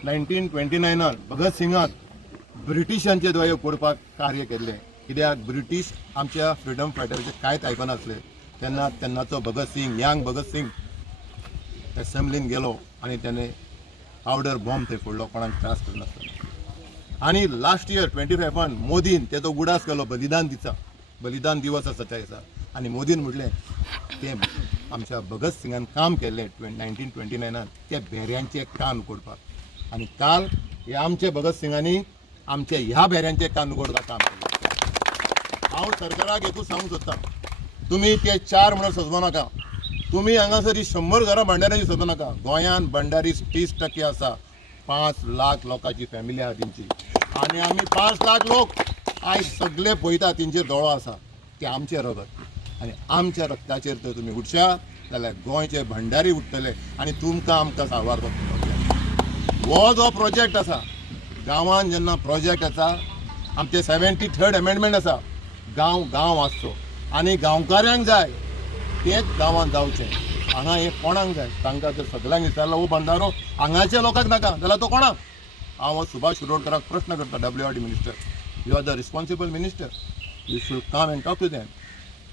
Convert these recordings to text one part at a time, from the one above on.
1929 भगत सिंगान ब्रिटिशांचे द्वय पडपाक कार्य केले, कित्याक ब्रिटीश आमच्या फ्रिडम फायटरचे कांयच आयकनासले। तेन्नाचो भगत सिंग, यंग भगत सिंग असेंब्लीन गेलो आनी त्याने पावडर बॉम्ब थंय फोडलो, कोणाक त्रास करनासतना। आनी लास्ट इयर 25 मोदीन तेचो उडास केलो बलिदान दिवस आसा त्या दिसा, आनी मोदीन म्हटलें ते आमच्या भगत सिंगान काम केलें 1929 त्या बेऱ्यांचे कान उकडपाक। आनी काल हे आमचे भगत सिंगांनी आमचे ह्या बेऱ्यांचे कान उकडपाक काम केलें। हांव सरकाराक एकूच सांगूंक सोदतां, तुमी ते 4 म्हणून सजवू नाका। तुमी हांगासर 100 घरां भंडाऱ्याची सोदू नाका। गोंयांत भंडारी 30% आसा, 5 लाख लोकांची फॅमिली आहा तेंची, आनी आमी 5 लाख लोक आयज सगळे पळयता तेंचेर दोळो आसा, ते आमचे रगत, आनी आमच्या रक्ताचेर तर तुमी उठशा जाल्यार गोंयचे भंडारी उठतले आनी तुमकां आमकां सावार करतलो। हो जो प्रोजेक्ट आसा गांवांत, जेन्ना प्रोजेक्ट आसा आमचे 73rd अमेंडमेंट आसा, गांव आसचो आनी गांवकाऱ्यांक जाय तेच गांवांत जावचें। हांगा हे कोणाक जाय, तांकां जर सगळ्यांक विचारलो हो बंधारो हांगाच्या लोकांक नाका जाल्यार तो कोणाक? हांव सुभाष शिरोडकराक प्रश्न करता, WRD minister, you are the responsible minister, you should come and talk to them.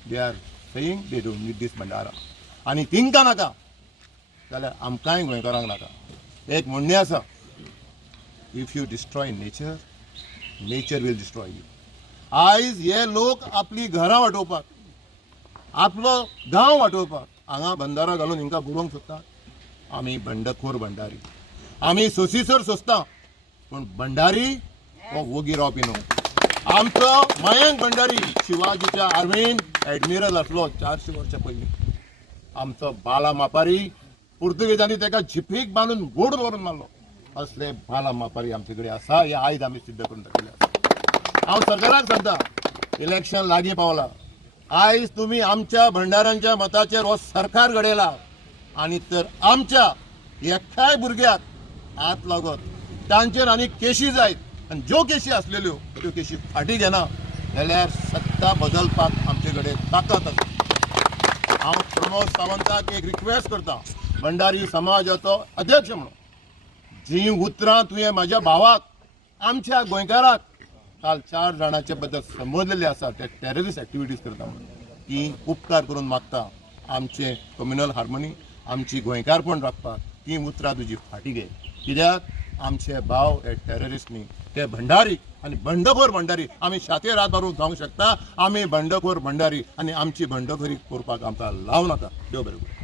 They are saying they don't need this bandhara, आनी तिंकां नाका जाल्यार आमकांय गोंयकारांक नाका। एक म्हणणें आसा, if you destroy nature, nature will destroy you. आयज हे लोक आपली घरां वाटोवपाक, आपलो गांव वाटोवपाक हांगा बंधारा घालून हिंकां बुडोवंक सोदता। आमी बंडखोर भंडारी, आमी सोंसीसर सोंसता, पूण भंडारी हो वोगी रावपी न्हू। आमचो मयंक भंडारी शिवाजीच्या आर्मीन एडमिरल आसलो 400 वर्सां पयलीं। आमचो बाला मापारी पुर्तुगेजांनी ताका झिपीक बांदून गोड व्हरून मारलो, असले बाला मापारी आमचे कडेन आसा, हे आयज आमी सिद्ध करून दाखयले आसा। हांव सरकाराक सांगता, इलेक्शन लागीं पावलां, आयज तुम्ही आमच्या भंडाऱ्यांच्या मताचेर हो सरकार घडयला, आनी तर आमच्या एकठांय भुरग्याक हात लागत तांचेर आनी केशी जायत, आनी ज्यो केशी आसलेल्यो त्यो केशी फाटी घेना जाल्यार सत्ता बदलपाक आमचे कडेन ताकद आसा। हांव प्रमोद सावंताक एक रिक्वेस्ट करता, भंडारी समाजाचो अध्यक्ष म्हणून, जी उतरां तुवें म्हाज्या भावाक, आमच्या गोंयकाराक काल 4 जाणांच्या बद्दल संबोधलेले आसा, ते टेररिस्ट एक्टिविटीज करता म्हणून, ती उपकार करून मागता आमचे कम्युनल हार्मोनी, आमची गोंयकारपण राखपाक ती उतरां तुजी फाटी घे, कित्याक आमचे भाव हे टेररिस्ट न्ही, ते भंडारी आनी बंडखोर भंडारी। आमी शातेर हात मारून जावंक शकता, आमी बंडखोर भंडारी आनी आमची बंडखोरी करपाक आमकां लाव नाका। देव बरें करूं।